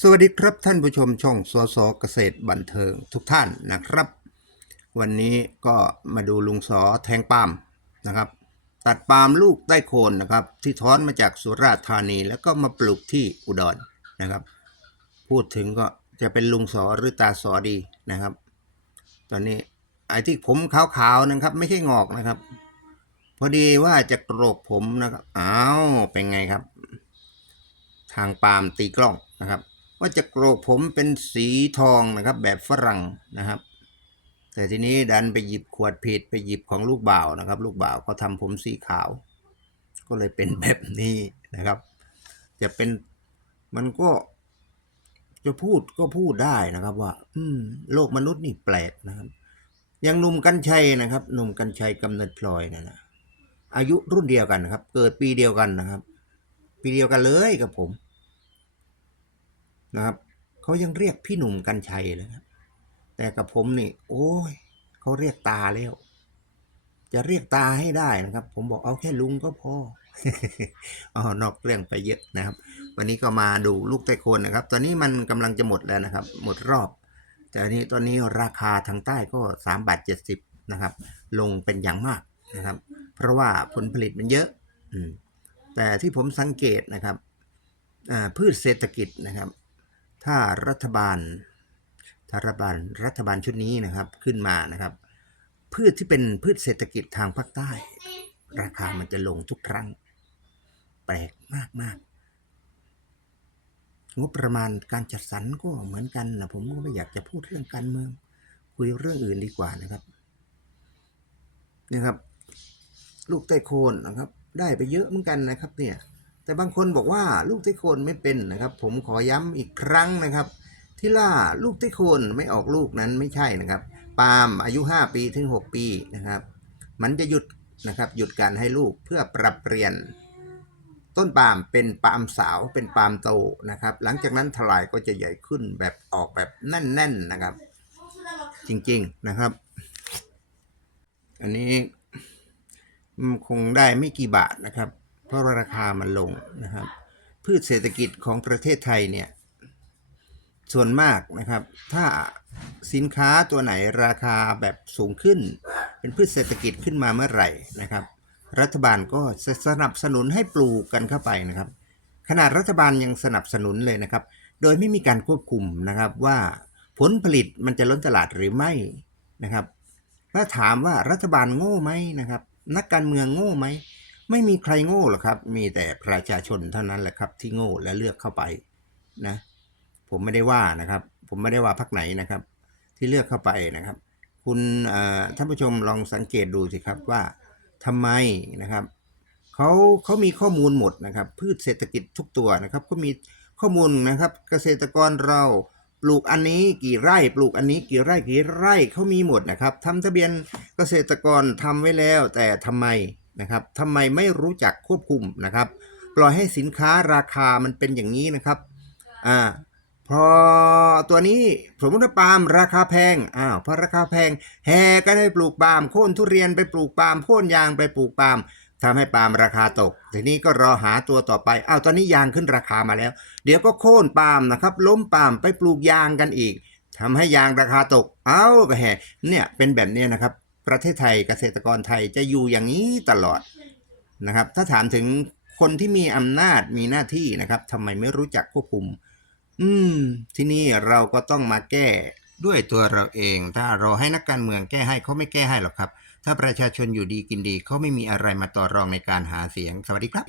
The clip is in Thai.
สวัสดีครับท่านผู้ชมช่องสอสอเกษตรบันเทิงทุกท่านนะครับ วันนี้ก็มาดูลุงสอแทงปาล์มนะครับ ตัดปาล์มลูกใต้โคนนะครับ ที่ท้อนมาจากสุราษฎร์ธานีแล้วก็มาปลูกที่อุดรนะครับ พูดถึงก็จะเป็นลุงสอหรือตาสอดีนะครับ ตอนนี้ไอ้ที่ผมขาวๆนะครับ ไม่ใช่งอกนะครับ พอดีว่าจะโกรกผมนะครับอ้าวเป็นไงครับ ทางปาล์มตีกล้องนะครับ ว่าจะโกรกผมเป็นสีทองนะครับแบบฝรั่งนะครับ แต่ทีนี้ดันไปหยิบขวดผิดไปหยิบของลูกบ่าวนะครับ ลูกบ่าวก็ทำผมสีขาว ก็เลยเป็นแบบนี้นะครับ จะเป็นมันก็จะพูดก็พูดได้นะครับว่า อืม โลกมนุษย์นี่แปลกนะครับอย่างหนุ่มกัญชัยนะครับหนุ่มกัญชัยกำเนิดพลอยนะนะอายุรุ่นเดียวกันนะครับ เกิดปีเดียวกันนะครับ ปีเดียวกันเลยกับผม นะครับเขายังเรียกพี่หนุ่มกัญชัยเลยครับแต่กับผมนี่ โอ้ยเขาเรียกตาแล้ว จะเรียกตาให้ได้นะครับ ผมบอกเอาแค่ลุงก็พออ๋อนอกเรื่องไปเยอะนะครับ วันนี้ก็มาดูลูกไต้โคนนะครับ ตอนนี้มันกำลังจะหมดแล้วนะครับ หมดรอบ แต่อันนี้ตอนนี้ราคาทางใต้ก็สามบาทเจ็ดสิบนะครับ ลงเป็นอย่างมากนะครับ เพราะว่าผลผลิตมันเยอะอืแต่ที่ผมสังเกตนะครับพืชเศรษฐกิจนะครับ ถ้ารัฐบาลถ้ารัฐบาลรัฐบาลชุดนี้นะครับขึ้นมานะครับ พืชที่เป็นพืชเศรษฐกิจทางภาคใต้ ราคามันจะลงทุกครั้ง แปลกมากมากงบประมาณการจัดสรรก็เหมือนกันนะผมก็ไม่อยากจะพูดเรื่องการเมือง คุยเรื่องอื่นดีกว่านะครับนี่ครับ ลูกไต้โคนนะครับ ได้ไปเยอะเหมือนกันนะครับ เนี่ย แต่บางคนบอกว่าลูกไต้โคนไม่เป็นนะครับ ผมขอย้ำอีกครั้งนะครับ ที่ล่าลูกไต้โคนไม่ออกลูกนั้นไม่ใช่นะครับ ปาล์มอายุ 5 ปีถึง 6 ปีนะครับ มันจะหยุดนะครับหยุดการให้ลูกเพื่อปรับเปลี่ยน ต้นปาล์มเป็นปาล์มสาวเป็นปาล์มโตนะครับ หลังจากนั้นทลายก็จะใหญ่ขึ้นแบบออกแบบแน่นๆนะครับ จริงๆนะครับ อันนี้คงได้ไม่กี่บาทนะครับ เพราะราคามันลงนะครับ พืชเศรษฐกิจของประเทศไทยเนี่ยส่วนมากนะครับ ถ้าสินค้าตัวไหนราคาแบบสูงขึ้น เป็นพืชเศรษฐกิจขึ้นมาเมื่อไหร่นะครับ รัฐบาลก็สนับสนุนให้ปลูกกันเข้าไปนะครับ ขนาดรัฐบาลยังสนับสนุนเลยนะครับ โดยไม่มีการควบคุมนะครับว่าผลผลิตมันจะล้นตลาดหรือไม่นะครับถ้าถามว่ารัฐบาลโง่ไหมนะครับ นักการเมืองโง่ไหม ไม่มีใครโง่หรอกครับ มีแต่ประชาชนเท่านั้นแหละครับ ที่โง่และเลือกเข้าไปนะ ผมไม่ได้ว่านะครับ ผมไม่ได้ว่าพักไหนนะครับ ที่เลือกเข้าไปนะครับ คุณท่านผู้ชมลองสังเกตดูสิครับว่าทำไมนะครับเขาเขามีข้อมูลหมดนะครับ พืชเศรษฐกิจทุกตัวนะครับก็มีข้อมูลนะครับ เกษตรกรเราปลูกอันนี้กี่ไร่ปลูกอันนี้กี่ไร่กี่ไร่เขามีหมดนะครับทำทะเบียนเกษตรกรทำไว้แล้ว แต่ทำไม นะครับทำไมไม่รู้จักควบคุมนะครับ ปล่อยให้สินค้าราคามันเป็นอย่างนี้นะครับอ่าพอตัวนี้สมมติว่าปาล์มราคาแพงอ้าวพอราคาแพงแห่กันให้ปลูกปาล์มโค่นทุเรียนไปปลูกปาล์มโค่นยางไปปลูกปาล์มทำให้ปาล์มราคาตก ทีนี้ก็รอหาตัวต่อไป อ้าว ตอนนี้ยางขึ้นราคามาแล้ว เดี๋ยวก็โค่นปาล์มนะครับ ล้มปาล์มไปปลูกยางกันอีกทำให้ยางราคาตก เอ้าก็แห่เนี่ย เป็นแบบนี้นะครับ ประเทศไทยเกษตรกรไทยจะอยู่อย่างนี้ตลอดนะครับ ถ้าถามถึงคนที่มีอำนาจมีหน้าที่นะครับทำไมไม่รู้จักควบคุม อืม ที่นี่เราก็ต้องมาแก้ด้วยตัวเราเอง ถ้าเราให้นักการเมืองแก้ให้เขาไม่แก้ให้หรอกครับ ถ้าประชาชนอยู่ดีกินดีเขาไม่มีอะไรมาต่อรองในการหาเสียง สวัสดีครับ